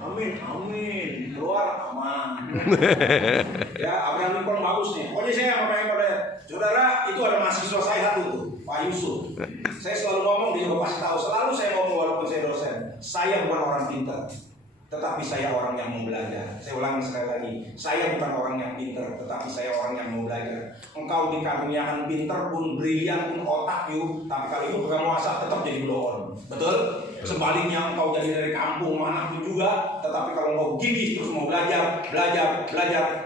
Amin, amin. Keluar aman. Ya, Abraham Lincoln bagus nih. Pokoknya saya pengen pada saudara, itu ada mahasiswa saya satu tuh, Pak Yusuf. Saya selalu ngomong, dia juga pasti tahu. Selalu saya ngomong walaupun saya dosen. Saya bukan orang pintar, tetapi saya orang yang mau belajar. Saya ulangi sekali lagi, saya bukan orang yang pintar, tetapi saya orang yang mau belajar. Engkau dikaruniakan pintar pun, brilian pun, otak yuk, tapi kalau itu bukan muasa tetap jadi blow. Betul? Sebaliknya engkau jadi dari kampung mana pun juga, tetapi kalau engkau gigih terus mau belajar,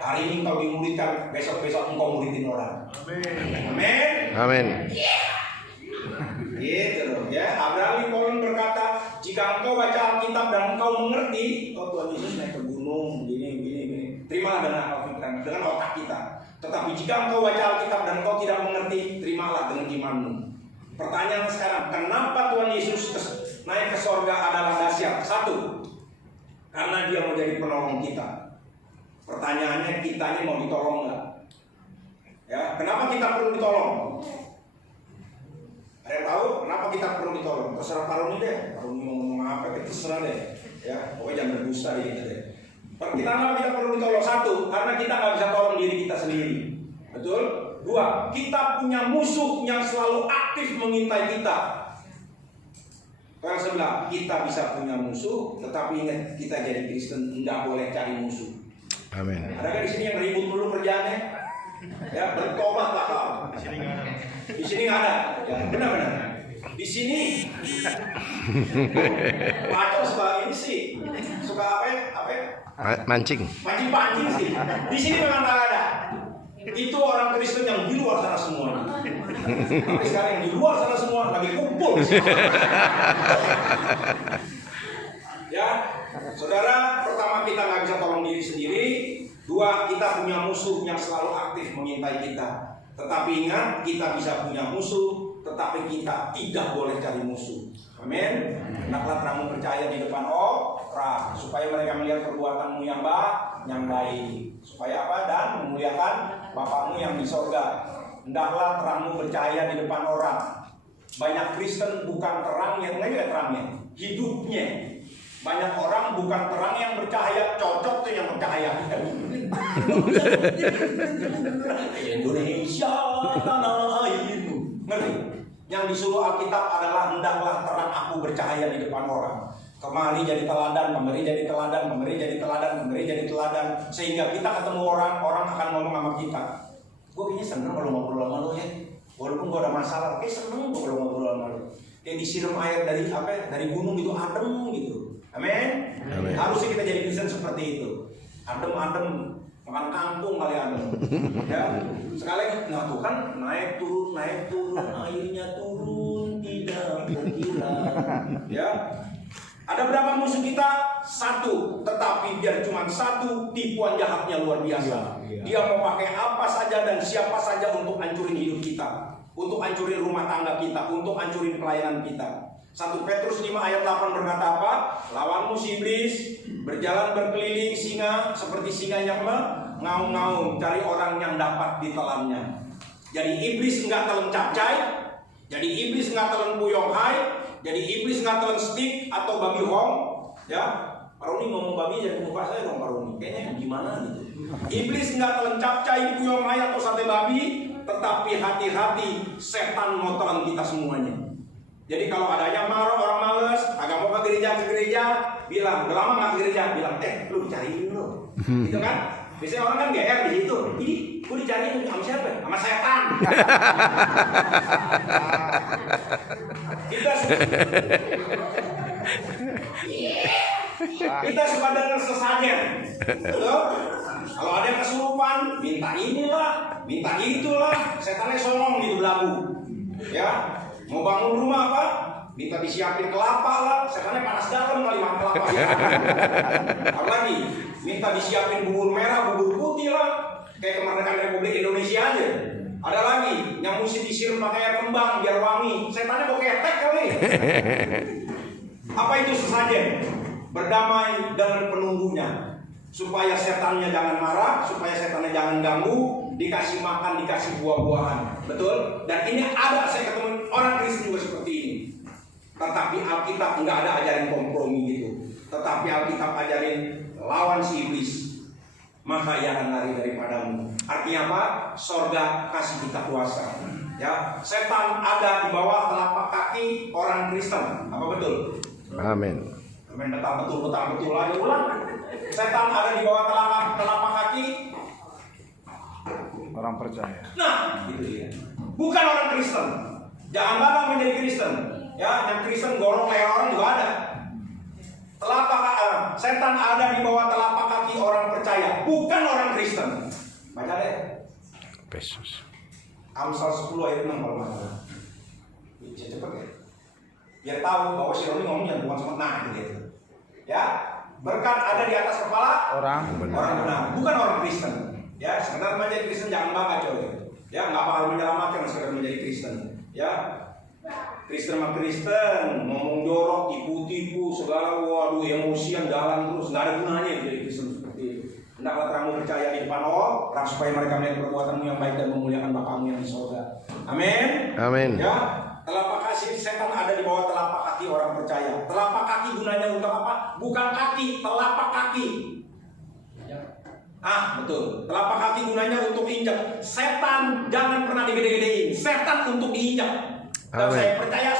hari ini engkau dimuridkan, besok-besok engkau muridin orang. Amin. Amin. Gitu loh ya. Abraham Lincoln berkata, jika engkau baca Alkitab dan engkau mengerti, oh Tuhan Yesus naik ke gunung, begini. Terimalah dengan otak kita. Tetapi jika engkau baca Alkitab dan engkau tidak mengerti, terimalah dengan imanmu. Pertanyaan sekarang, kenapa Tuhan Yesus naik ke sorga adalah dahsyat? Satu, karena dia mau jadi penolong kita. Pertanyaannya, kita ini mau ditolong nggak? Ya, kenapa kita perlu ditolong? Ada yang tahu kenapa kita perlu ditolong? Terserah Pak Roni deh. Pak Roni mau ngomong apa, terserah deh. Ya, pokoknya jangan berdusta deh kita deh. Kenapa kita perlu ditolong? Satu, karena kita nggak bisa tolong diri kita sendiri. Betul? Dua, kita punya musuh yang selalu aktif mengintai kita. Yang sebelah, kita bisa punya musuh, tetapi ingat, kita jadi Kristen nggak boleh cari musuh. Amin. Adakah di sini yang ribut dulu kerjaannya? Ya, bertobatlah kau. Di sini nggak ada. Ya, benar-benar. Di sini, Paco suka ini sih, suka apa? Mancing Sih. Di sini memang nggak ada. Itu orang Kristen yang di luar sana semua. Tapi sekarang yang di luar sana semua lagi kumpul. Ya, saudara, pertama kita nggak bisa tolong diri sendiri. Dua, kita punya musuh yang selalu aktif mengintai kita. Tetapi ingat, kita bisa punya musuh, tetapi kita tidak boleh cari musuh. Amin. Hendaklah terangmu percaya di depan orang, supaya mereka melihat perbuatanmu yang baik. Supaya apa? Dan memuliakan Bapamu yang di sorga. Hendaklah terangmu percaya di depan orang. Banyak Kristen bukan terang yang terangnya, hidupnya. Banyak orang bukan terang yang bercahaya, cocok tuh yang bercahaya. Indonesia tanah airku. Ngerti? Yang disuruh Alkitab adalah hendaklah terang aku bercahaya di depan orang. Kemari jadi teladan, kemari jadi teladan, kemari jadi teladan, kemari jadi teladan. Sehingga kita ketemu orang akan ngomong sama kita. Gue kayaknya seneng kalau ngobrol sama lo ya. Walaupun gue ada masalah, kayak seneng gue kalau ngobrol sama lo. Kayak disiram air dari gunung gitu, adem gitu. Amin. Harusnya kita jadi Kristen seperti itu. Adem, makan kangkung kali adem. Ya. Sekali lagi, nah tuh kan naik turun, airnya turun tidak berkira. Ya. Ada berapa musuh kita? Satu, tetapi biar cuma satu, tipuan jahatnya luar biasa. Dia mau pakai apa saja dan siapa saja untuk hancurin hidup kita, untuk hancurin rumah tangga kita, untuk hancurin pelayanan kita. 1 Petrus 5 ayat 8 berkata apa? Lawanmu si iblis berjalan berkeliling singa, seperti singa yang mengaum-ngaum, cari orang yang dapat ditelannya. Jadi iblis enggak telan capcay, jadi iblis enggak telan puyong hai, jadi iblis enggak telan stick atau babi hong. Ya, Pak Roni ngomong babi jadi muka saya dong Pak Roni. Kayaknya gimana gitu. Iblis enggak telan capcay, puyong hai atau sate babi, tetapi hati-hati, setan mau telan kita semuanya. Jadi kalau adanya marah orang males, agak mau ke gereja, bilang, udah lama nggak ke gereja, bilang, lu dicariin lu, gitu kan? Biasanya orang kan GR di situ, ini gue dicariin sama siapa? Sama setan. Kita suka dengar sesajen, kalau ada yang kesurupan, minta inilah, minta itulah, setannya songong gitu belagu, ya. Mau bangun rumah apa? Minta disiapin kelapa lah, setannya panas dalam kali makan kelapa. Apalagi minta disiapin bubur merah, bubur putih lah, kayak kemerdekaan Republik Indonesia aja. Ada lagi yang mesti disiram pakai air kembang biar wangi, setannya mau ketek kali. Apa itu sesajen? Berdamai dengan penunggunya, supaya setannya jangan marah, supaya setannya jangan ganggu, dikasih makan, dikasih buah-buahan. Betul? Dan ini ada, saya ketemu orang Kristen juga seperti ini. Tetapi Alkitab nggak ada ajaran kompromi gitu. Tetapi Alkitab ajarin lawan si iblis, maka ia akan lari daripadamu. Artinya apa? Sorga kasih kita kuasa. Ya, setan ada di bawah telapak kaki orang Kristen. Apa betul? Amin. Amin, betul lagi ulang. Setan ada di bawah telapak kaki orang percaya. Nah, itu dia. Bukan orang Kristen. Jangan bangga menjadi Kristen. Ya, yang Kristen gorong leher orang juga ada. Setan ada di bawah telapak kaki orang percaya, bukan orang Kristen. Baca deh. Yesus. Amsal 10 ayat 6 kalau nggak salah. Bisa cepet ya. Biar tahu bahwa si Roni ngomongnya bukan sama gitu. Ya, berkat ada di atas kepala Orang benar, bukan orang Kristen. Ya, sekedar menjadi Kristen jangan bangga coy. Ya, nggak bakal menyelamatkan sekedar menjadi Kristen. Ya, Kristen sama Kristen ngomong jorok, tipu-tipu segala, waduh emosian jalan terus, nggak ada gunanya jadi Kristen seperti itu. Hendaklah terangmu percaya di depan orang supaya mereka melihat perbuatanmu yang baik dan memuliakan Bapamu yang di surga. Amin. Amin. Ya, telapak kaki setan ada di bawah telapak kaki orang percaya. Telapak kaki gunanya untuk apa? Bukan kaki, telapak kaki. Betul. Telapak kaki gunanya untuk injak. Setan jangan pernah digede-gedein. Setan untuk diinjak. Dan Amin. saya percaya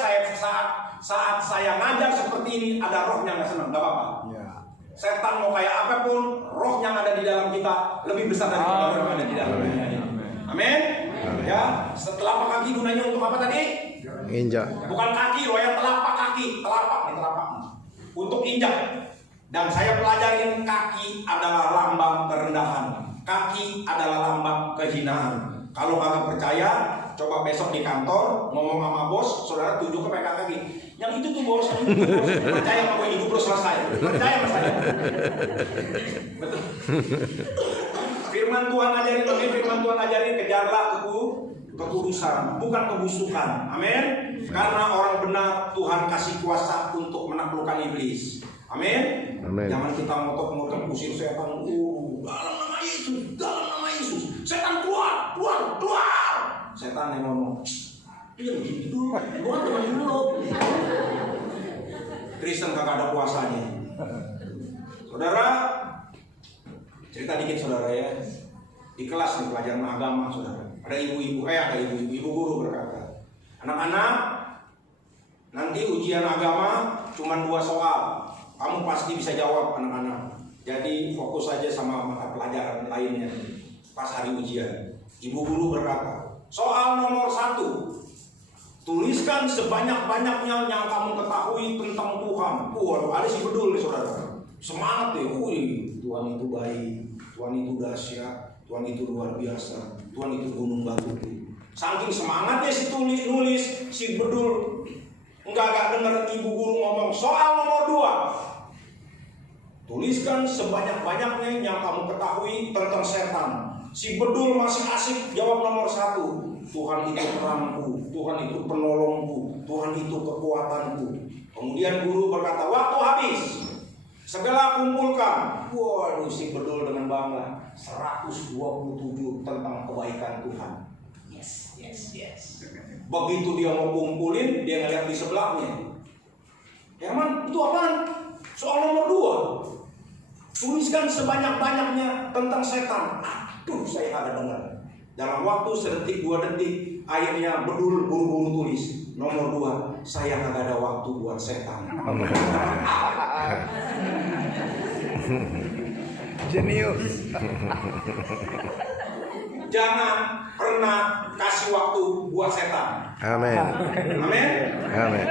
saat saya ngajar seperti ini ada rohnya nggak senang, nggak apa-apa. ya. Setan mau kayak apapun, roh yang ada di dalam kita lebih besar dari roh yang ada di dalam kita. Amin. Ya, setelah kaki gunanya untuk apa tadi? Injak. Bukan kaki loh, yang telapak kaki, telapak. Untuk injak. Dan saya pelajarin kaki adalah lambang kerendahan. Kaki adalah lambang kehinaan. Kalau kagak percaya, coba besok di kantor ngomong sama bos, saudara tunjuk ke pegang kaki. Yang itu tuh bos, percaya sama gue, hidup lo selesai. Percaya sama saya. Betul. Firman Tuhan ajarin kejarlah kekudusan, bukan kebusukan. Amin. Karena orang benar Tuhan kasih kuasa untuk menaklukkan iblis. Amin. Amin. Jangan kita ngotot-ngotot usir setan. Dalam nama Yesus. Setan keluar. Setan yang ngomong, iya begitu. Gua teman dulu. Kristen kagak ada kuasanya. Saudara, cerita dikit saudara ya. Di kelas nih pelajaran agama saudara. Ada ibu guru berkata, anak-anak, nanti ujian agama cuma 2 soal. Kamu pasti bisa jawab anak-anak. Jadi fokus saja sama mata pelajaran lainnya pas hari ujian. Ibu guru berkata, soal nomor 1, tuliskan sebanyak-banyaknya yang kamu ketahui tentang Tuhan. Waduh, ada si bedul nih saudara. Semangat deh, Tuhan itu baik, Tuhan itu dahsyat, Tuhan itu luar biasa, Tuhan itu gunung batu. Saking semangatnya si nulis, si bedul enggak dengar ibu guru ngomong. Soal nomor 2, tuliskan sebanyak-banyaknya yang kamu ketahui tentang setan. Si bedul masih asik jawab nomor 1. Tuhan itu terangku, Tuhan itu penolongku, Tuhan itu kekuatanku. Kemudian guru berkata, waktu habis. Segala kumpulkan. Waduh, si bedul dengan bangga 127 tentang kebaikan Tuhan. Yes. Begitu dia mau kumpulin, dia ngeliat di sebelahnya. Herman, itu apaan? Soal nomor 2. Tuliskan sebanyak-banyaknya tentang setan. Aduh, saya kagak dengar. Dalam waktu sedetik 2 detik, akhirnya bedul buru-buru tulis. Nomor 2, saya kagak ada waktu buat setan. Jenius. Jangan pernah kasih waktu buat setan. Amin. Amin. Amin.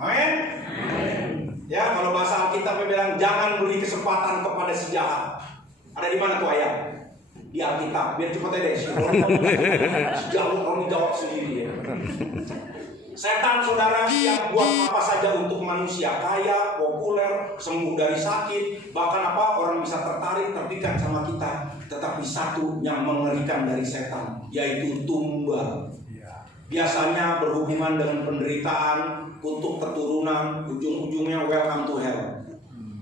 Amin. Ya, kalau bahasa Alkitab bilang jangan beri kesempatan kepada si jahat. Ada di mana tuh ayat? Di Alkitab. Biar cepet aja deh. Si jahat jawab sendiri ya. Setan saudara yang buat apa saja untuk manusia, kaya, populer, sembuh dari sakit, bahkan apa orang bisa tertarik, terpikat sama kita. Tetapi satu yang mengerikan dari setan, yaitu tumbal. Biasanya berhubungan dengan penderitaan untuk keturunan, ujung-ujungnya welcome to hell.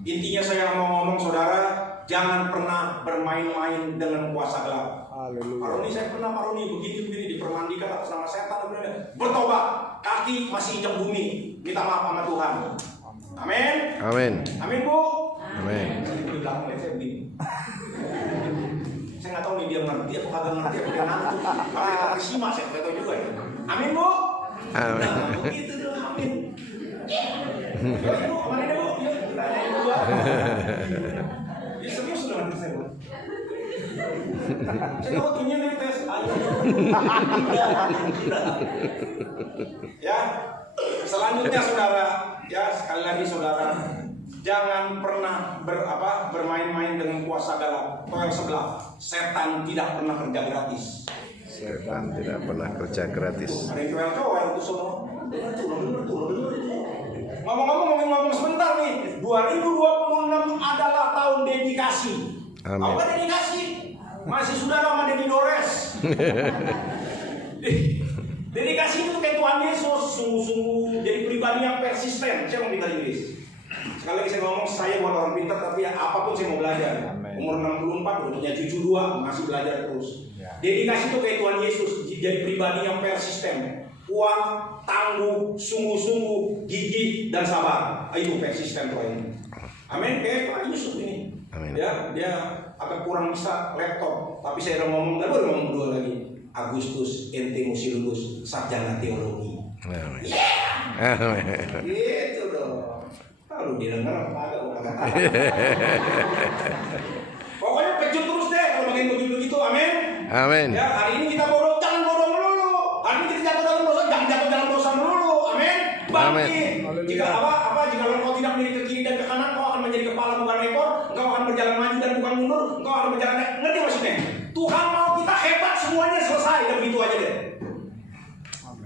Intinya saya mau ngomong saudara, jangan pernah bermain-main dengan kuasa gelap. Paroni saya pernah begini dipermandikan atas nama setan, bertobat. kaki masih injak bumi, minta maaf sama Tuhan. Amin. Amin. Amin, Bu. Amin. Di belakang saya begini. Saya nggak tahu nih dia ngerti atau kagak ngerti apa dia ngantuk. Kalau kita tersimak saya nggak tahu juga ya. Amin, Bu. Amin. Nah, begitu dong, amin. Yuk, Bu, kemana deh, Bu? Yuk, kita nyanyi dulu. Ya, serius sudah nanti saya, Bu. Saya tahu ini nih tes. Ayo. Ya, selanjutnya saudara, ya sekali lagi saudara, jangan pernah bermain-main dengan kuasa dalam. Poin 11, setan tidak pernah kerja gratis. Setan tidak pernah kerja gratis. Ada yang jual cowok itu sono. Ngomong sebentar nih. 2026 adalah tahun dedikasi. Amin. Tahu nggak dedikasi? Masih saudara sama Dedi Dores. Dedikasi itu kayak Tuhan Yesus, sungguh-sungguh jadi pribadi yang persisten. Saya mau pintar Inggris. Sekali lagi saya ngomong, saya bukan orang pintar, tapi ya apapun saya mau belajar. Amen. Umur 64, udah punya cucu 2, masih belajar terus. Ya. Dedikasi itu kayak Tuhan Yesus, jadi pribadi yang persisten, kuat, tangguh, sungguh-sungguh, gigih dan sabar. Itu persisten Tuhan ini. Amin. Kayak Pak Yusuf ini. Amin. Ya, dia agak kurang bisa laptop, tapi saya udah ngomong, baru ngomong 2 lagi. Agustus ente mesti lulus sarjana teologi. Amin. Yeah! Gitu dong. Kalau dia dengar apa kagak. Pokoknya pecut terus deh kalau bagian begitu. Amin. Amin. Ya, hari ini kita bodoh, jangan bodoh melulu. Hari ini kita jatuh dalam dosa, jangan jatuh dalam dosa melulu. Amin. Bangkit. Jika jika engkau tidak melirik ke kiri dan ke kanan, engkau akan menjadi kepala bukan ekor. Engkau akan berjalan maju dan bukan mundur. Engkau akan berjalan naik. Ngerti maksudnya? Tuhan mau kita hebat, semuanya selesai. Dan begitu aja deh.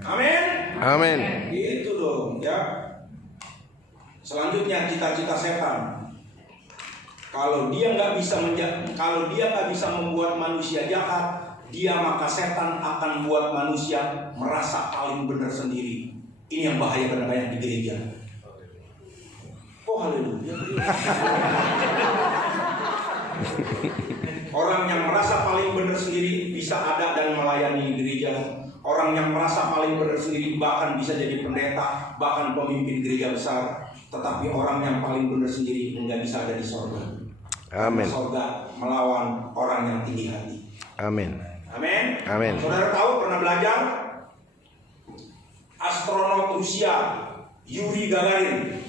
Amin. Amin. Gitu dong, ya. Selanjutnya cita-cita setan. Kalau dia nggak bisa membuat manusia jahat, maka setan akan buat manusia merasa paling benar sendiri. Ini yang bahaya kadang-kadang di gereja. Oh haleluya. Orang yang merasa paling benar sendiri bisa ada dan melayani gereja. Orang yang merasa paling benar sendiri bahkan bisa jadi pendeta, bahkan pemimpin gereja besar. Tetapi orang yang paling benar sendiri nggak bisa ada di sorga. Amin. Sorga melawan orang yang tinggi hati. Amin. Amin. Amin. Saudara tahu pernah belajar astronot Rusia Yuri Gagarin?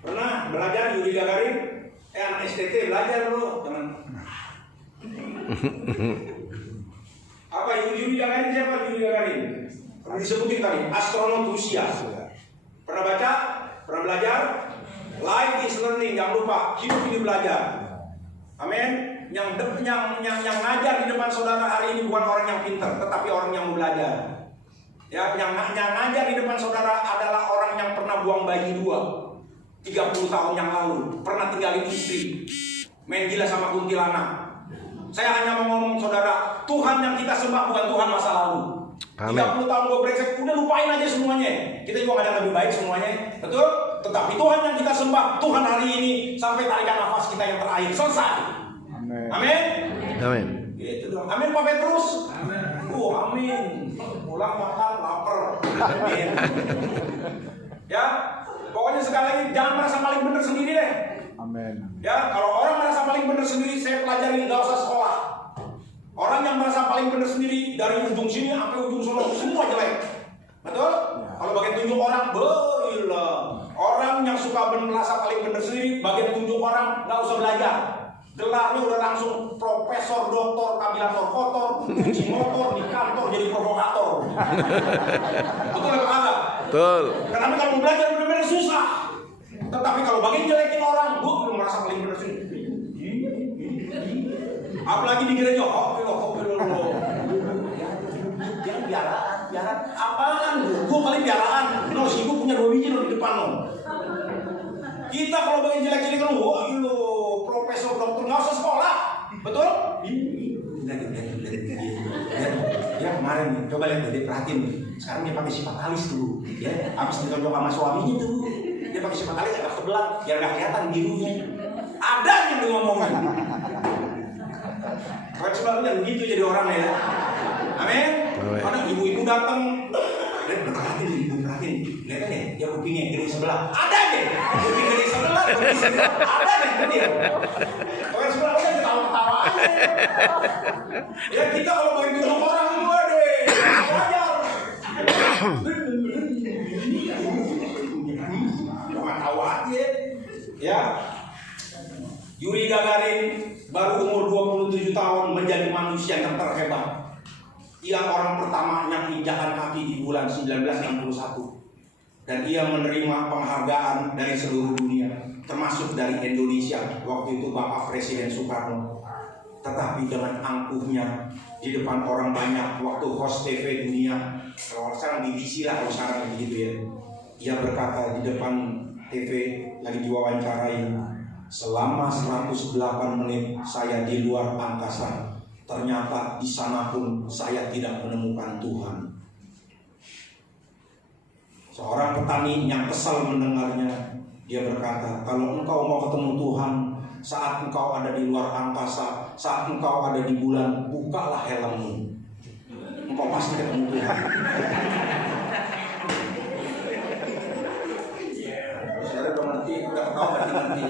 Pernah belajar Yuri Gagarin? Anak STT belajar loh, teman. Apa Yuri Gagarin siapa? Yuri Gagarin. Pernah disebutin tadi, astronot Rusia. Pernah baca? Pernah belajar? Life is learning, jangan lupa. Hidup ini belajar. Amin. Yang ngajar di depan saudara hari ini bukan orang yang pintar, tetapi orang yang mau belajar. Ya, yang ngajar di depan saudara adalah orang yang pernah buang bayi 30 tahun yang lalu, pernah tinggalin istri, main gila sama kuntilanak. Saya hanya mau ngomong saudara, Tuhan yang kita sembah bukan Tuhan masa lalu. Amin. 30 tahun gue brengsek, udah lupain aja semuanya. Kita juga gak ada lebih baik semuanya, betul? Tetapi Tuhan yang kita sembah, Tuhan hari ini sampai tarikan nafas kita yang terakhir selesai. Amin. Amin. Amin. Gitu dong. Amin Pak Petrus. Amin. Pulang makan lapar. Amin. Ya, pokoknya sekali lagi jangan merasa paling benar sendiri deh. Amin. Ya, kalau orang merasa paling benar sendiri, saya pelajari nggak usah sekolah. Orang yang merasa paling benar sendiri dari ujung sini sampai ujung sana semua jelek. Betul? Ya. Kalau bagian tunjuk orang, gila. Orang yang suka merasa paling benar sendiri, bagian tunjuk orang nggak usah belajar. Gelarnya udah langsung profesor, doktor, kabilator kotor, cuci motor di kantor jadi provokator. Betul apa kagak? Betul. Karena kalau mau belajar benar-benar susah. Tetapi kalau bagian jelekin orang, gue belum merasa paling benar sih. Apalagi di gereja, jangan biaraan. Apaan? Gue kali biaraan. No, si gue punya 2 biji lo di depan lo. Kita kalau bagian jelek-jelek lo, profesor, dokter, nggak usah sekolah, betul? Ya kemarin nih, coba lihat dia perhatiin nih. Sekarang dia pakai sifat alis dulu, ya. Habis ditonjok sama suaminya tuh, dia pakai sifat alis agak sebelah, biar nggak kelihatan birunya. Ada yang dia ngomongin. Keren sebabnya begitu jadi orang ya. Amin. Kadang ibu-ibu datang perhatiin, lihat kan ya, dia kupingnya gede sebelah, ada deh, kuping gede sebelah, kuping sebelah, ada deh dia. Orang sebelah udah ketawa-ketawa aja. Ya kita kalau mau itu orang semua deh, wajar. Cuma tahu aja, ya. Yuri Gagarin baru umur 27 tahun menjadi manusia yang terhebat. Ia orang pertama yang menginjakkan kaki di bulan 1961 dan ia menerima penghargaan dari seluruh dunia, termasuk dari Indonesia. Waktu itu Bapak Presiden Soekarno. Tetapi dengan angkuhnya di depan orang banyak waktu host TV dunia, kalau sekarang BBC lah kalau sekarang begitu ya, ia berkata di depan TV lagi diwawancarai, selama 108 menit saya di luar angkasa. Ternyata di sana pun saya tidak menemukan Tuhan. Seorang petani yang kesal mendengarnya, dia berkata, kalau engkau mau ketemu Tuhan, saat engkau ada di luar angkasa, saat engkau ada di bulan, bukalah helmmu. Engkau pasti ketemu Tuhan. Saudara udah ngerti, udah tahu ngerti.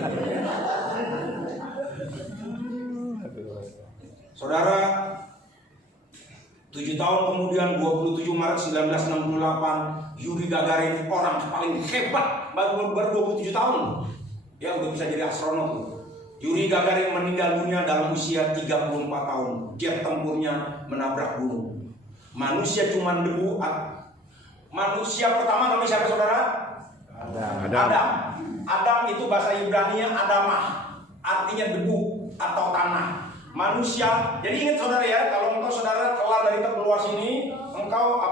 Saudara, 7 tahun kemudian 27 Maret 1968 Yuri Gagarin, orang paling hebat, baru 27 tahun dia udah bisa jadi astronot. Yuri Gagarin meninggal dunia dalam usia 34 tahun. Jet tempurnya menabrak gunung. Manusia cuma debu. Manusia pertama namanya siapa saudara? Adam. Adam itu bahasa Ibrani Adamah, artinya debu atau tanah. Manusia, jadi ingat saudara ya, kalau engkau saudara keluar dari keluar sini, engkau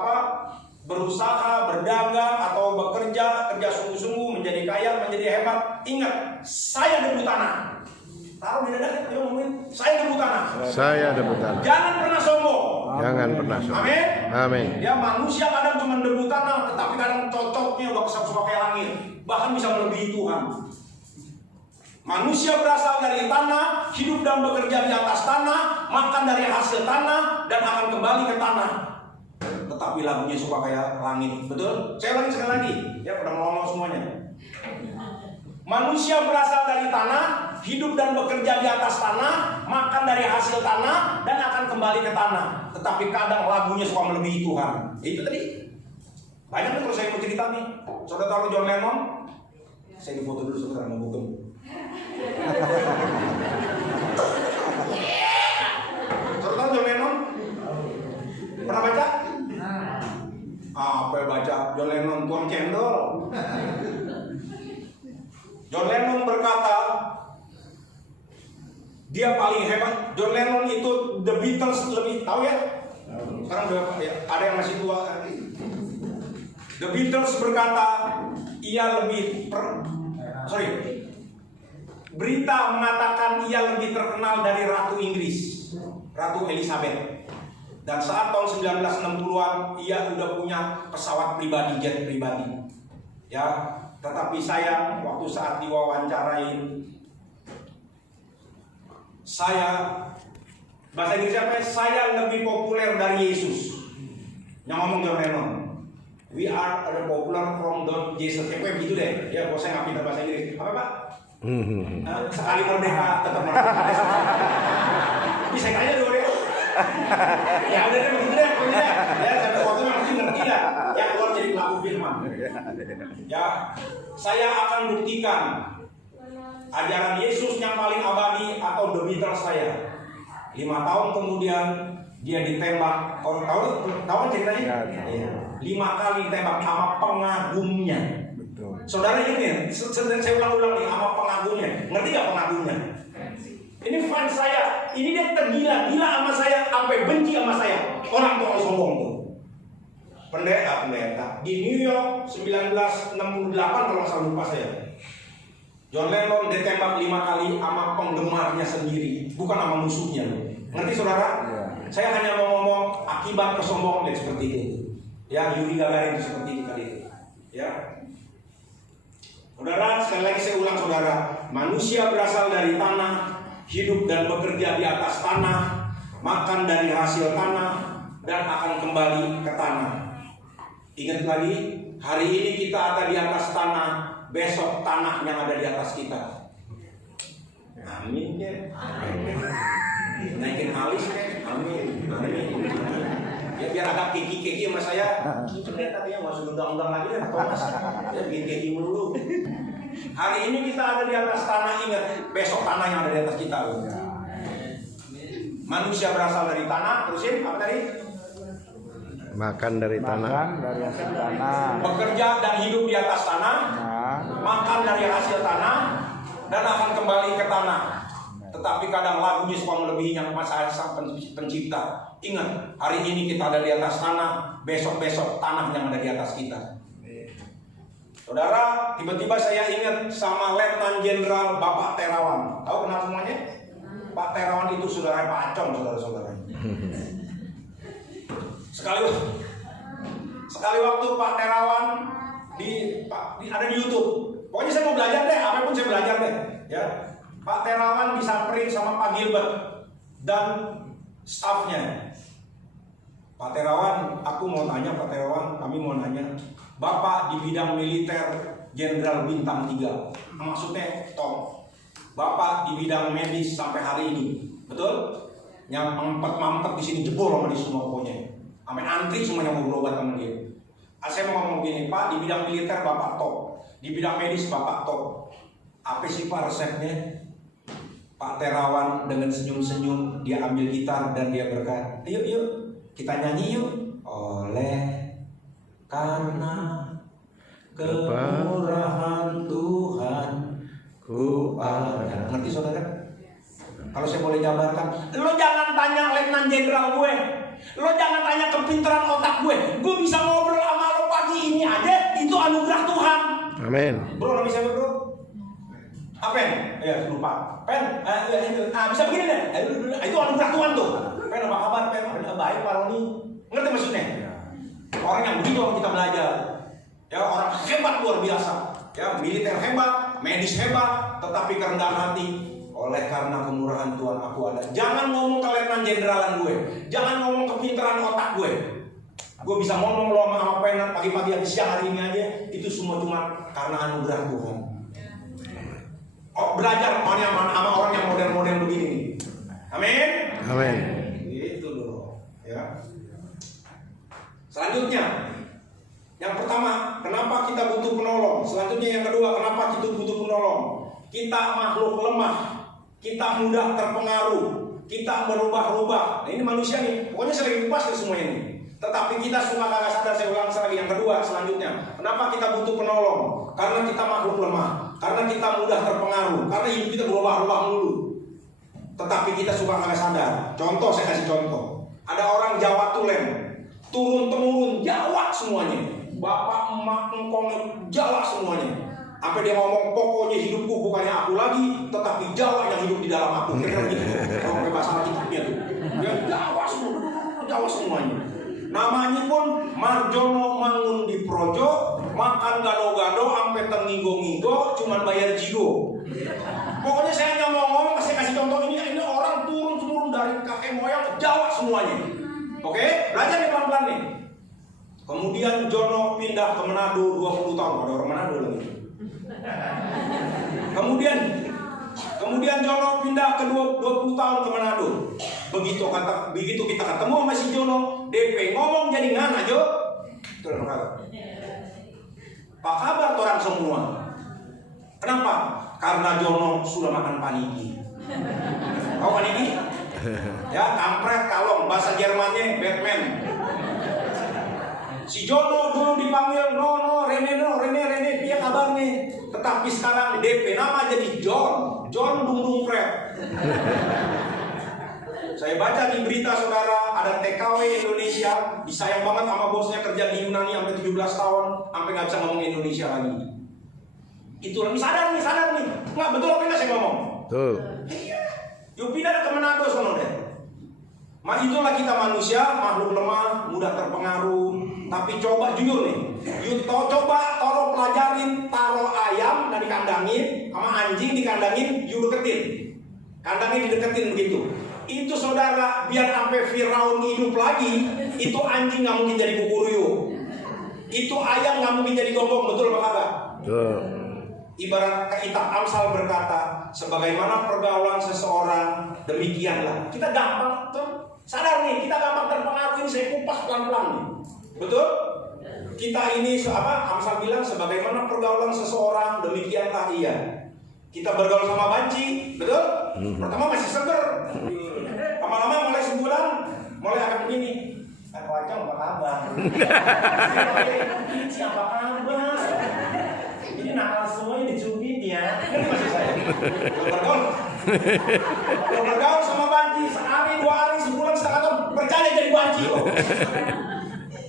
berusaha, berdagang atau bekerja, kerja sungguh-sungguh, menjadi kaya, menjadi hebat. Ingat, saya debu tanah. Taruh di dada, dia ngomongin, saya debu tanah. Saya debu tanah. Jangan pernah sombong. Jangan pernah sombong. Amin. Amin. Ya manusia kadang cuma debu tanah, tetapi kadang cocoknya udah kesuka kayak langit, bahkan bisa melebihi Tuhan. Manusia berasal dari tanah, hidup dan bekerja di atas tanah, makan dari hasil tanah, dan akan kembali ke tanah. Tetapi lagunya suka kayak langit, betul? Saya ulangi sekali lagi, ya udah ngomong semuanya. Manusia berasal dari tanah, hidup dan bekerja di atas tanah, makan dari hasil tanah, dan akan kembali ke tanah. Tetapi kadang lagunya suka melebihi Tuhan. Itu tadi. Banyak nih kalau saya mau cerita nih. Saudara tahu John Lennon? Saya difoto dulu saudara, mau buka. Saudara John Lennon? Pernah baca? Apa baca? John Lennon tuang cendol. John Lennon berkata, dia paling hebat. John Lennon itu The Beatles lebih tahu ya? Sekarang ada yang masih tua. The Beatles berkata, ia lebih berita mengatakan ia lebih terkenal dari Ratu Inggris, Ratu Elizabeth. Dan saat tahun 1960-an ia udah punya pesawat pribadi, jet pribadi. Ya, tetapi sayang waktu saat diwawancarain, bahasa Inggris apa? Saya lebih populer dari Yesus. Yang ngomong John Lennon. We are popular from the Jesus. Kayak gitu deh. Ya, kalau saya nggak pintar bahasa Inggris. Apa Pak? Sekali merdeka tetap merdeka. Bisa tanya dulu ya. Ya udah deh begitu deh. Ya sampai waktu masih ngerti lah. Ya keluar jadi pelaku firman. Ya, saya akan buktikan ajaran Yesus yang paling abadi atau The Beatles saya. 5 tahun kemudian dia ditembak. Tahu kan ceritanya? Ya. 5 kali ditembak sama pengagumnya. Betul. Saudara ini, saya ulang-ulang nih sama pengagumnya. Ngerti gak pengagumnya? Ini fans saya. Ini dia tergila-gila sama saya, sampai benci sama saya. Orang tua sombong tuh. Pendeta di New York 1968 kalau nggak salah, lupa saya. John Lennon ditembak 5 kali sama penggemarnya sendiri, bukan sama musuhnya. Ngerti saudara? Ya. Saya hanya mau ngomong akibat kesombongan seperti itu. Ya, Yuri Gagarin itu seperti itu tadi. Ya. Saudara, sekali lagi saya ulang saudara, manusia berasal dari tanah, hidup dan bekerja di atas tanah, makan dari hasil tanah, dan akan kembali ke tanah. Ingat lagi, hari ini kita ada di atas tanah, besok tanah yang ada di atas kita. Amin ya. Naikin alis ya. Amin. Ya biar agak keki sama saya. Itu deh katanya masuk undang-undang lagi ya Thomas. Ya bikin keki dulu. Hari ini kita ada di atas tanah, ingat besok tanah yang ada di atas kita. Manusia berasal dari tanah, terusin apa tadi? Makan dari tanah. Makan dari hasil tanah. Bekerja dan hidup di atas tanah. Makan dari hasil tanah dan akan kembali ke tanah. Tetapi kadang lagunya suka melebihinya masa sang pencipta. Ingat, hari ini kita ada di atas tanah, besok-besok tanah yang ada di atas kita. Saudara, tiba-tiba saya ingat sama Letnan Jenderal Bapak Terawan. Tahu kenal semuanya? Pak Terawan itu saudara Pak Acong, saudara-saudara. Sekali waktu Pak Terawan ada di YouTube. Pokoknya saya mau belajar deh, apapun saya belajar deh. Ya, Pak Terawan disamperin sama Pak Gilbert dan stafnya. Pak Terawan, aku mau tanya Pak Terawan, kami mau nanya, Bapak di bidang militer Jenderal Bintang 3, maksudnya Tom. Bapak di bidang medis sampai hari ini, betul? Yang mampet di sini jebol sama di semua pokoknya. Sampai antri semuanya mau berobat sama dia. Saya mau ngomong gini, Pak, di bidang militer Bapak top, di bidang medis Bapak top. Apa sih Pak resepnya? Pak Terawan dengan senyum-senyum dia ambil gitar dan dia berkata, yuk kita nyanyi yuk. Oleh karena kemurahan Tuhan ku ada. Ngerti saudara? Kalau saya boleh jabarkan, lo jangan tanya Letnan Jenderal gue, lo jangan tanya kepintaran otak gue bisa ngobrol sama lo pagi ini aja, itu anugerah Tuhan. Amin. Bro, nama siapa bro? Apen? Ya lupa. Pen? Bisa begini deh. Itu anugerah Tuhan tuh. Pen apa kabar? Pen? Baik Pak Roni. Ngerti maksudnya? Orang yang begitu kita belajar. Ya orang hebat luar biasa. Ya militer hebat, medis hebat, tetapi kerendahan hati. Oleh karena kemurahan Tuhan aku ada. Jangan ngomong ke Letnan Jenderalan gue. Jangan ngomong kepintaran otak gue. Gue bisa ngomong lo sama Pen pagi-pagi habis siang hari ini aja. Itu semua cuma karena anugerah Tuhan. Belajar sama orang yang modern-modern begini nih. Amin. Amin. Itu dulu. Ya. Selanjutnya, yang pertama, kenapa kita butuh penolong? Selanjutnya yang kedua, kenapa kita butuh penolong? Kita makhluk lemah, kita mudah terpengaruh, kita berubah-ubah. Nah, ini manusia nih. Pokoknya saya lagi kupas ke semuanya nih. Tetapi kita suka kagak sadar, saya ulang lagi. Yang kedua, selanjutnya, kenapa kita butuh penolong? Karena kita makhluk lemah, karena kita mudah terpengaruh, karena hidup kita berubah-ubah mulu. Tetapi kita suka kagak sadar. Contoh, saya kasih contoh. Ada orang Jawa Tulen, turun-temurun Jawa semuanya. Bapak, emak, engkong, Jawa semuanya. Apa dia ngomong, pokoknya hidupku bukannya aku lagi, tetapi Jawa yang hidup di dalam aku. Kira-kira gitu. Kalau pakai bahasa Alkitabnya tuh. Ya Jawa semua, Jawa semuanya. Namanya pun Marjono Mangun di Projo, makan gado-gado sampai terngigo-ngigo, cuman bayar jigo. Pokoknya saya nggak mau ngomong, saya kasih contoh ini orang turun-temurun dari kakek moyang Jawa semuanya. Oke, belajar nih pelan-pelan nih. Kemudian Jono pindah ke Manado 20 tahun, ada orang Manado lagi. Kemudian Jono pindah ke 20 tahun ke Manado. Begitu kita ketemu sama si Jono, DP ngomong jadi ngana Jo. Itu apa kabar? Apa kabar orang semua? Kenapa? Karena Jono sudah makan paniki. Tahu paniki? Ya, kampret kalong, bahasa Jermannya Batman. Si Jono dulu dipanggil Rene, dia kabar nih. Tetapi sekarang DP nama jadi John Dung Pret. Saya baca di berita saudara, ada TKW Indonesia, disayang banget sama bosnya kerja di Yunani sampai 17 tahun, sampai nggak bisa ngomong Indonesia lagi. Itu lebih sadar nih. Nggak betul apa yang saya ngomong? Betul. Iya. Yuk pindah ke Manado sono deh. Itulah kita manusia, makhluk lemah, mudah terpengaruh. Tapi coba jujur nih, coba pelajarin taruh ayam dan dikandangin, sama anjing dikandangin, yuk deketin. Kandangin dideketin begitu. Itu saudara, biar sampai Firaun hidup lagi, itu anjing nggak mungkin jadi kukuruyo. Itu ayam nggak mungkin jadi gonggong, betul apa kagak? Betul. Ibarat kitab Amsal berkata, sebagaimana pergaulan seseorang, demikianlah. Kita gampang tuh, sadar nih, kita gampang terpengaruh. Ini saya kupas pelan-pelan nih. Betul? Kita ini Amsal bilang sebagaimana pergaulan seseorang, demikianlah ia. Kita bergaul sama banci, betul? Pertama masih seger. Lama-lama mulai sebulan, mulai agak begini. Aku aja apa kabar? Siapa kabar? Ini nakal semua ini dicubit ya. Ini masih saya. Kalau bergaul sama banci sehari, 2 hari, sebulan, setengah tahun, percaya jadi banci.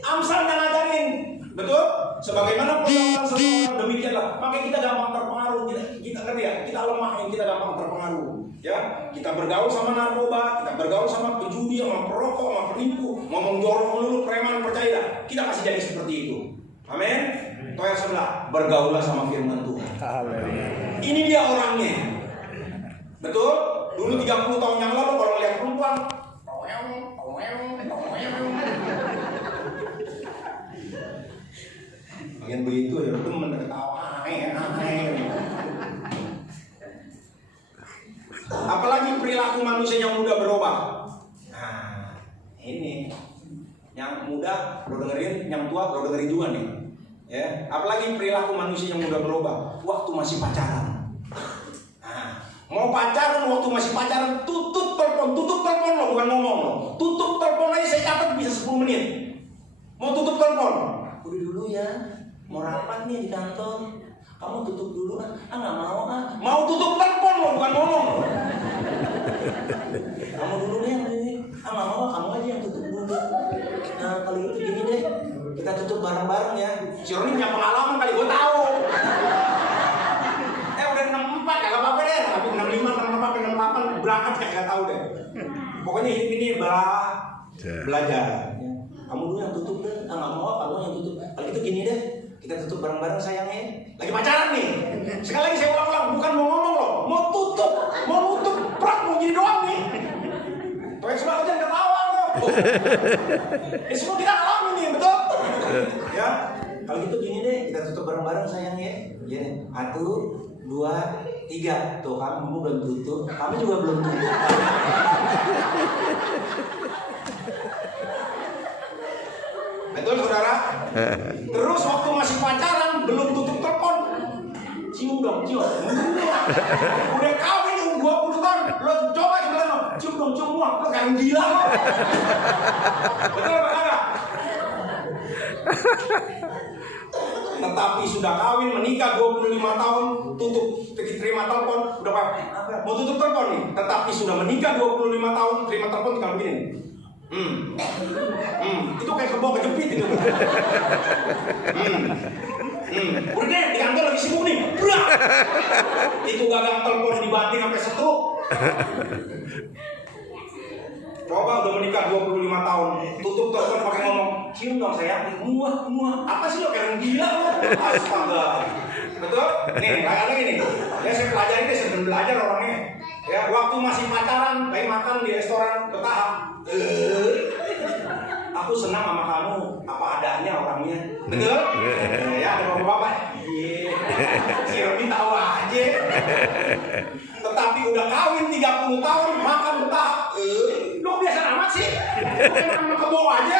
Amsal yang ngajarin, betul? Sebagaimana pergaulan seseorang, demikianlah. Makanya kita gampang terpengaruh. Kita ngerti ya? Kita lemah yang kita gampang terpengaruh. Ya, kita bergaul sama narkoba, kita bergaul sama pejudi, sama perokok, sama penipu, ngomong jorok dulu, preman, percaya. Kita masih jadi seperti itu. Amin. Ayat sebelah, bergaulah sama firman Tuhan. Ini dia orangnya. Betul? Dulu 30 tahun yang lalu kalau lihat perempuan, bagian begitu ya, temen ketawa, apalagi perilaku manusia yang muda berubah. Nah, ini yang muda lo dengerin, yang tua lo dengerin juga nih. Ya, apalagi perilaku manusia yang muda berubah waktu masih pacaran. Nah, mau pacaran waktu masih pacaran, tutup telepon lo, bukan ngomong lo. Tutup telepon aja saya catat bisa 10 menit. Mau tutup telepon, udah dulu ya, mau rapat nih di kantor. Kamu tutup dulu ah, nggak mau ah. Mau tutup telepon lo, bukan ngomong lo. Kamu dulu deh yang ini, nggak mau, kamu aja yang tutup dulu. Nah kalau gitu gini deh, kita tutup bareng-bareng ya. Si Roni punya pengalaman kali, gue tahu. Udah 64 ya gak apa-apa deh. Tapi 65, 64, 68 berangkat kayak gak tahu deh. Pokoknya hidup ini belajar. Kamu dulu yang tutup deh. Nggak mau, kamu yang tutup. Kalau gitu gini deh, kita tutup bareng-bareng sayangnya. Lagi pacaran nih. Sekali lagi saya ulang-ulang, bukan mau ngomong loh. Mau nutup, prak mau gini doang nih. Tuh yang sudah jangan ketawa loh. Semua kita alami nih, betul? Ya, kalau gitu gini deh, kita tutup bareng-bareng sayangnya. Ya, 1, 2, 3. Tuh kamu belum tutup, kamu juga belum tutup. Betul saudara? Terus waktu masih pacaran belum tutup telepon, cium dong, cium. Udah kawin 20 tahun, lo coba sebelah lo, cium dong, cium muak, lo kayak gila lo. Betul apa enggak? Tetapi sudah kawin, menikah 25 tahun, tutup, terima telepon, udah mau tutup telepon nih. Tetapi sudah menikah 25 tahun, terima telepon tinggal begini. Itu kayak kebo kejepit itu. Udah deh, di kantor lagi sibuk nih. Brak! Itu gagang telepon dibanting sampai setruk. Coba udah menikah 25 tahun, tutup telepon pakai ngomong, cium dong sayang, muah. Apa sih lo kayak gila lo? Astaga. Betul? Nih, lagi nih. Ya saya pelajari deh, saya belajar orangnya. Ya, waktu masih pacaran, lagi makan di restoran bertahap. Aku senang sama kamu, apa adanya orangnya. Betul? Ya, ada bapak-bapak. Si Roni tahu aja. Tetapi udah kawin 30 tahun, makan bertahap. Lo biasa amat sih? Lo ke bawah aja.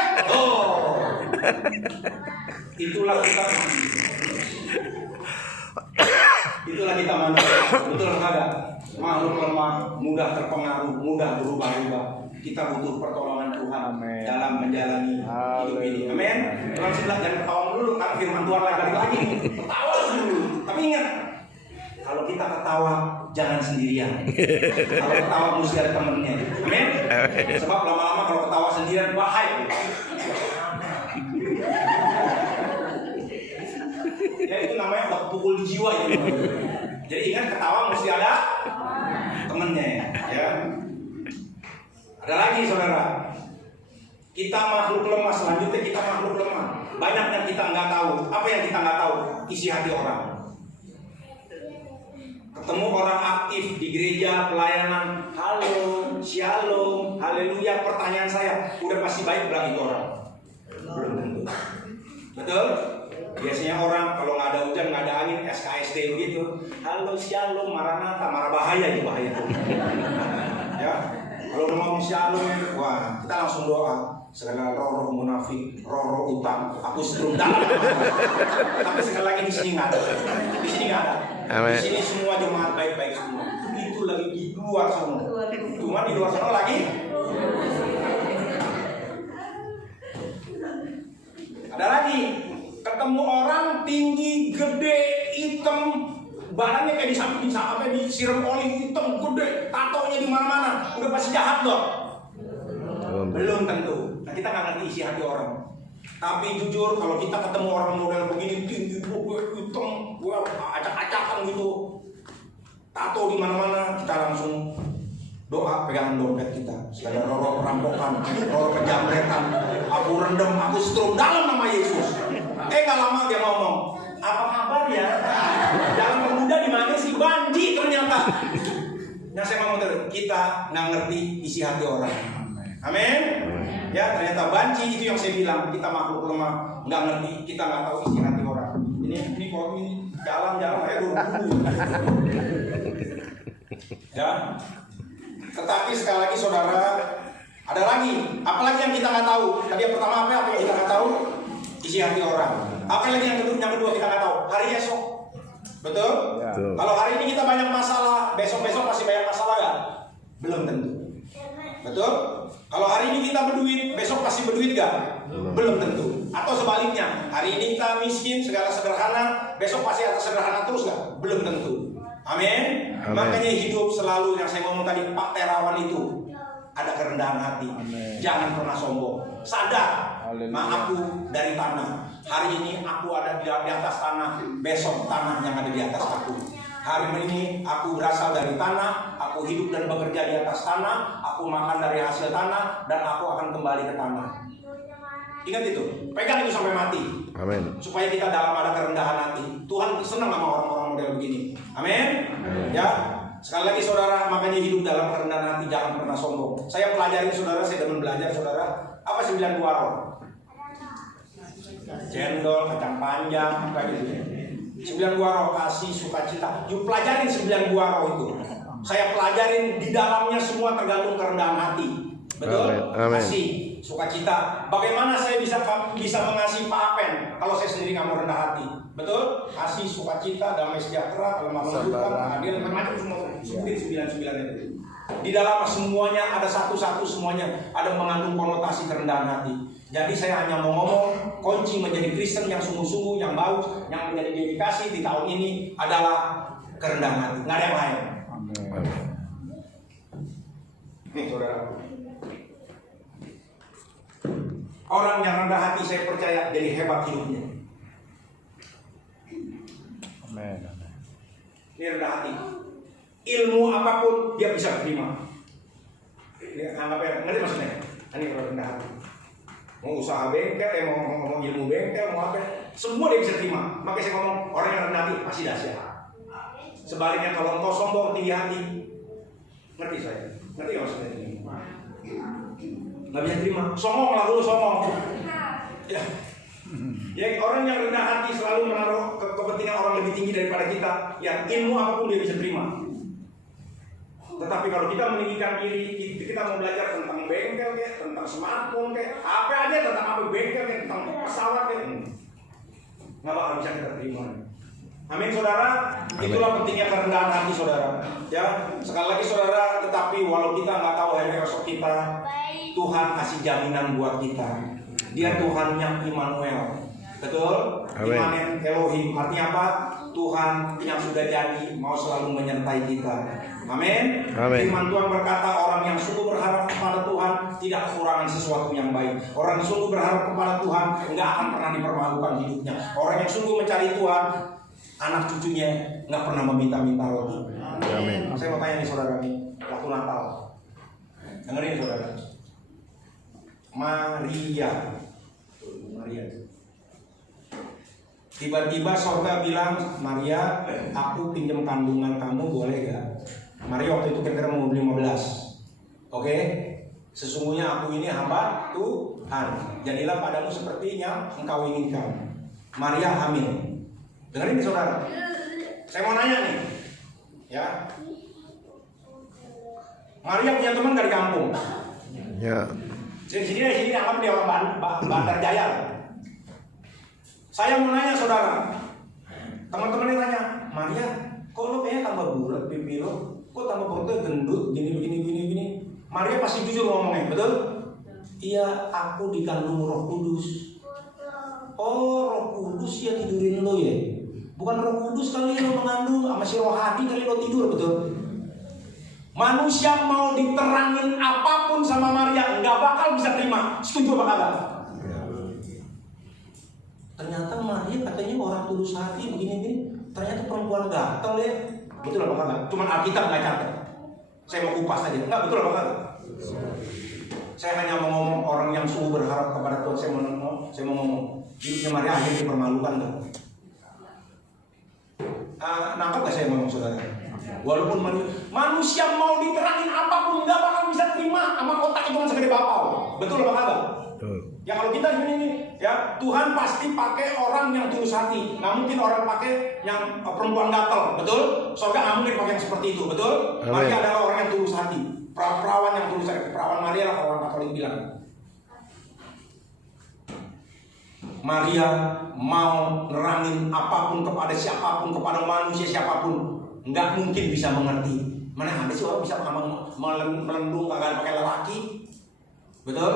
Itulah kita. Itulah kita manusia. Betul enggak? Makhluk lemah, mudah terpengaruh, mudah berubah-ubah. Kita butuh pertolongan Tuhan dalam menjalani hidup ini. Amin. Tuhan sebelah jangan ketawa dulu, karena firman Tuhan lagi. Ketawa dulu. Tapi ingat, kalau kita ketawa jangan sendirian. Kalau ketawa mesti ada temennya. Amin. Sebab lama-lama kalau ketawa sendirian bahaya. Ya itu namanya udah pukul di jiwa itu. Jadi ingat, ketawa mesti ada temennya ya. Ada lagi saudara, kita makhluk lemah. Selanjutnya kita makhluk lemah. Banyak yang kita nggak tahu. Apa yang kita nggak tahu? Isi hati orang. Ketemu orang aktif di gereja, pelayanan, halo, shalom, haleluya. Pertanyaan saya, udah pasti baik bilang itu orang? Belum tentu. Betul? Biasanya orang kalau nggak ada hujan, nggak ada angin, SKSD begitu. Halo shalom, maranatha, marah bahaya itu bahaya tuh. Ya, kalau udah ngomong shalom, wah kita langsung doa. Segala roh munafik, roh utang, aku setrum dalam. Tapi sekali lagi di sini nggak ada. Di sini nggak ada. Amen. Di sini semua jemaat baik-baik semua. Itu lagi di luar sana. Cuma di luar sana lagi. Ada lagi. Ketemu orang tinggi, gede, hitam, badannya kayak disiram oli hitam, gede, tatonya di mana-mana. Udah pasti jahat dong. Belum tentu. Nah, kita nggak ngerti isi hati orang. Tapi jujur kalau kita ketemu orang model begini tinggi, hitam, acak-acakan gitu, tato di mana-mana, kita langsung doa pegangan dompet kita. Segala roh perampokan, roh penjamretan, aku rendam, aku setrum dalam nama Yesus. Gak lama dia ngomong, apa kabar ya? Jalan pemuda di mana sih? Banji ternyata. Nah saya ngomong terus, kita nggak ngerti isi hati orang. Amin. Ya ternyata banci itu yang saya bilang, kita makhluk lemah, nggak ngerti, kita nggak tahu isi hati orang. Ini kok ini jalan-jalan kayak buru-buru. Ya. Tetapi sekali lagi saudara, ada lagi, apalagi yang kita nggak tahu. Tadi yang pertama apa yang kita nggak tahu? Isi hati orang. Apa lagi yang kedua kita nggak tahu? Hari esok. Betul? Ya. Kalau hari ini kita banyak masalah, besok masih banyak masalah nggak? Belum tentu. Betul? Kalau hari ini kita berduit, besok pasti berduit gak? Belum tentu. Atau sebaliknya, hari ini kita miskin, segala sederhana, besok pasti atas sederhana terus gak? Belum tentu. Amin. Makanya hidup selalu yang saya ngomong tadi, Pak Terawan itu ada kerendahan hati. Amen. Jangan pernah sombong. Sadar, aku dari tanah. Hari ini aku ada di atas tanah, besok tanah yang ada di atas aku. Hari ini aku berasal dari tanah, aku hidup dan bekerja di atas tanah, aku makan dari hasil tanah, dan aku akan kembali ke tanah. Ingat itu, pegang itu sampai mati. Amin. Supaya kita dalam ada kerendahan hati. Tuhan senang sama orang-orang model begini. Amin. Ya, sekali lagi saudara, makanya hidup dalam kerendahan hati, jangan pernah sombong. Saya pelajarin saudara, saya demen belajar saudara. Apa 9 buah roh? Cendol, kacang panjang, apa gitu. 9 buah roh, kasih, sukacita. Yuk pelajarin 9 buah roh itu. Saya pelajarin di dalamnya semua tergantung kerendahan hati. Betul? Amin. Kasih, sukacita. Bagaimana saya bisa mengasihi Pak Apen kalau saya sendiri nggak mau rendah hati? Betul? Kasih, sukacita, damai sejahtera, lemah lembutkan, keadilan, macam-macam semua. Sebutin 9 itu. Di dalam semuanya ada satu-satu, semuanya ada mengandung konotasi kerendahan hati. Jadi saya hanya mau ngomong kunci menjadi Kristen yang sungguh-sungguh, yang bagus, yang menjadi dedikasi di tahun ini adalah kerendahan hati. Nggak ada yang lain. Amin. Nih saudara, orang yang rendah hati saya percaya jadi hebat hidupnya. Amin. Ini rendah hati. Ilmu apapun dia bisa terima. Anggapnya, ngerti maksudnya? Ini orang rendah hati. Mau usaha bengkel, mau ilmu bengkel, mau apa, semua dia bisa terima. Makanya saya ngomong, orang yang rendah hati pasti dahsyat. Sebaliknya kalau engkau sombong, tinggi hati, ngerti saya? Ngerti nggak maksudnya ini? Nggak bisa terima. Songong lah dulu, songong. Ya. Ya, orang yang rendah hati selalu menaruh kepentingan orang lebih tinggi daripada kita. Ya, ilmu apapun dia bisa terima. Tetapi kalau kita meninggikan diri, kita mau belajar tentang bengkel, tentang smartphone, apa aja tentang apa bengkel, tentang pesawat, nggak bakal bisa kita terima. Amin, saudara. Itulah pentingnya kerendahan hati, saudara. Ya, sekali lagi, saudara. Tetapi walau kita nggak tahu hari esok kita, Tuhan kasih jaminan buat kita. Dia Tuhannya Immanuel. Betul? Immanuel Elohim. Artinya apa? Tuhan yang sudah janji mau selalu menyertai kita. Amin. Firman Tuhan berkata, orang yang sungguh berharap kepada Tuhan tidak kekurangan sesuatu yang baik. Orang yang sungguh berharap kepada Tuhan nggak akan pernah dipermalukan hidupnya. Orang yang sungguh mencari Tuhan, anak cucunya nggak pernah meminta-minta roti. Amin. Saya mau tanya nih saudara nih, waktu Natal, dengerin saudara. Maria. Tiba-tiba sorga bilang, Maria, aku pinjam kandungan kamu, boleh gak? Maria waktu itu kira-kira mau 15. Oke? Sesungguhnya aku ini hamba Tuhan. Jadilah padamu seperti yang engkau inginkan. Maria hamil. Dengerin nih saudara. Saya mau nanya nih, ya. Maria punya teman dari kampung. Ya. Sini anggap dia orang Bandar Jaya. Saya mau nanya saudara, teman-temannya tanya, Maria, kok lo kayaknya tambah bulat pipi lo, kok tambah perutnya gendut, gini. Maria pasti jujur ngomongnya, betul? Iya, aku dikandung Roh Kudus. Oh, Roh Kudus ya tidurin lo ya? Bukan Roh Kudus kali lo mengandung, sama si rohani kali lo tidur, betul? Manusia mau diterangin apapun sama Maria nggak bakal bisa terima. Setuju apa kagak? Ternyata Maria katanya orang tulus hati begini. Ternyata perempuan gatel ya. Betul apa kagak? Cuman Alkitab nggak catat. Saya mau kupas aja. Nggak betul apa kagak? Saya hanya mau ngomong orang yang sungguh berharap kepada Tuhan. Saya mau ngomong hidupnya Maria akhirnya dipermalukan nggak? Nangkap nggak saya ngomong saudara? Walaupun manusia mau diterangin apapun nggak bakal bisa terima sama otak itu segede bapau. Betul apa kagak? Ya kalau kita gini ya, Tuhan pasti pakai orang yang tulus hati. Nggak mungkin orang pakai yang perempuan gatel, betul? Soalnya nggak mungkin pakai yang seperti itu, betul? Maria adalah orang yang tulus hati. Perawan yang tulus hati. Perawan Maria lah kalau orang Katolik bilang. Maria mau nerangin apapun kepada siapapun, kepada manusia siapapun, nggak mungkin bisa mengerti. Mana ada sih orang bisa melendung kagak pakai lelaki, betul?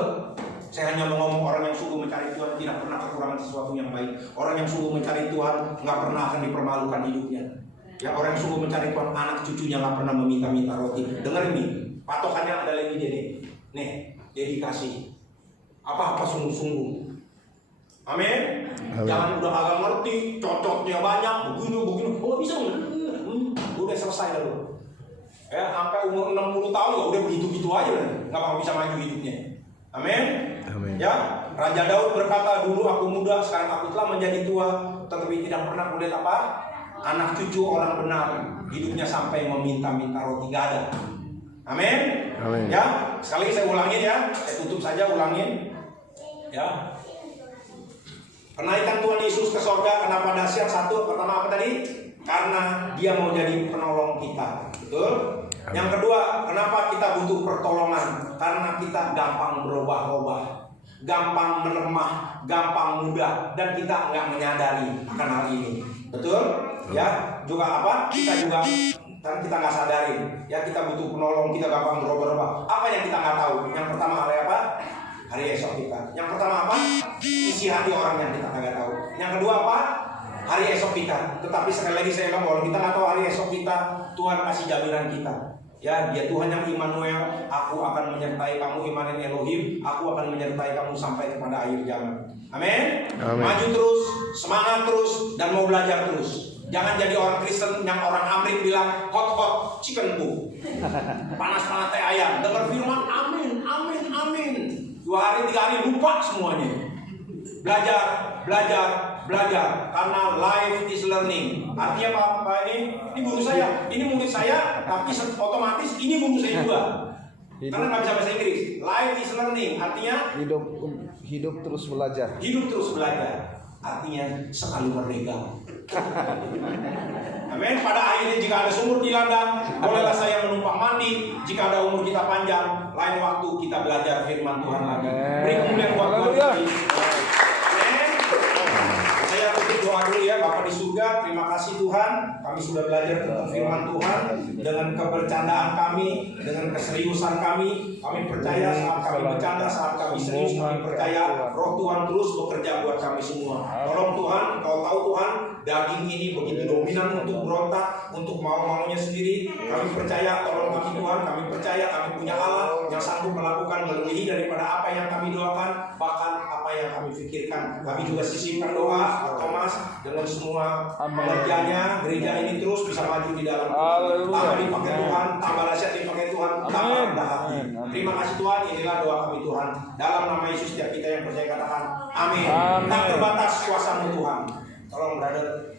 Saya hanya mau ngomong orang yang sungguh mencari Tuhan tidak pernah kekurangan sesuatu yang baik. Orang yang sungguh mencari Tuhan nggak pernah akan dipermalukan hidupnya. Ya, orang yang sungguh mencari Tuhan anak cucunya nggak pernah meminta-minta roti. Dengar ini, patokannya ada lagi dia nih, dedikasi. Apa-apa sungguh-sungguh. Amin. Jangan udah agak ngerti, cocoknya banyak, begini. Oh bisa udah selesai lalu. Ya sampai umur 60 tahun ya udah begitu-gitu aja kan, nggak bakal bisa maju hidupnya. Amin. Ya, Raja Daud berkata, dulu aku muda, sekarang aku telah menjadi tua, tetapi tidak pernah melihat apa anak cucu orang benar hidupnya sampai meminta-minta roti, gak ada. Amin. Ya, sekali saya ulangin ya, saya tutup saja ulangin. Ya. Kenaikan Tuhan Yesus ke sorga, kenapa dahsyat? Satu, pertama apa tadi? Karena dia mau jadi penolong kita, betul? Yang kedua, kenapa kita butuh pertolongan? Karena kita gampang berubah-ubah, gampang melemah, gampang mudah, dan kita nggak menyadari akan hal ini, betul? Ya, juga apa? Kita nggak sadari, ya kita butuh penolong, kita gampang berubah-ubah. Apa yang kita nggak tahu? Yang pertama hari apa? Hari esok kita. Yang pertama apa? Isi hati orang yang kita nggak tahu. Yang kedua apa? Hari esok kita. Tetapi sekali lagi saya bilang, kalau kita nggak tahu hari esok kita, Tuhan kasih jaminan kita. Ya, dia Tuhan yang Immanuel. Aku akan menyertai kamu, Immanuel Elohim. Aku akan menyertai kamu sampai kepada akhir zaman. Amin. Maju terus, semangat terus, dan mau belajar terus. Jangan jadi orang Kristen yang orang Amrik bilang hot chicken bu, panas teh ayam. Dengar firman, amin. 2 hari 3 hari lupa semuanya. Belajar. Karena life is learning. Artinya apa ini? Ini guru saya, ini murid saya, tapi otomatis ini guru saya juga. Karena nggak bisa bahasa Inggris. Life is learning. Artinya hidup terus belajar. Artinya selalu merdeka. Amin. Pada akhirnya jika ada sumur di ladang, bolehlah saya menumpang mandi. Jika ada umur kita panjang, lain waktu kita belajar firman Tuhan lagi. Beri kemuliaan buat Tuhan. Saya tutup doa dulu ya. Bapa di surga, terima kasih Tuhan, kami sudah belajar tentang firman Tuhan. Dengan kebercandaan kami, dengan keseriusan kami percaya saat kami bercanda, saat kami serius, kami percaya Roh Tuhan terus bekerja buat kami semua. Tolong Tuhan, Kau tahu Tuhan, daging ini begitu dominan untuk berontak, untuk mau-maunya sendiri. Kami percaya, tolong kami Tuhan, kami percaya kami punya Allah yang sanggup melakukan melebihi daripada apa yang kami doakan, bahkan apa yang kami pikirkan. Kami juga sisipkan doa Thomas dengan semua pengerjanya, gereja ini terus bisa maju di dalam tambah dipakai Tuhan, tambah dahsyat dipakai Tuhan, tambah rendah hati. Terima kasih Tuhan, inilah doa kami Tuhan. Dalam nama Yesus setiap kita yang percaya katakan amin. Tak terbatas kuasa-Mu Tuhan. Tolong brother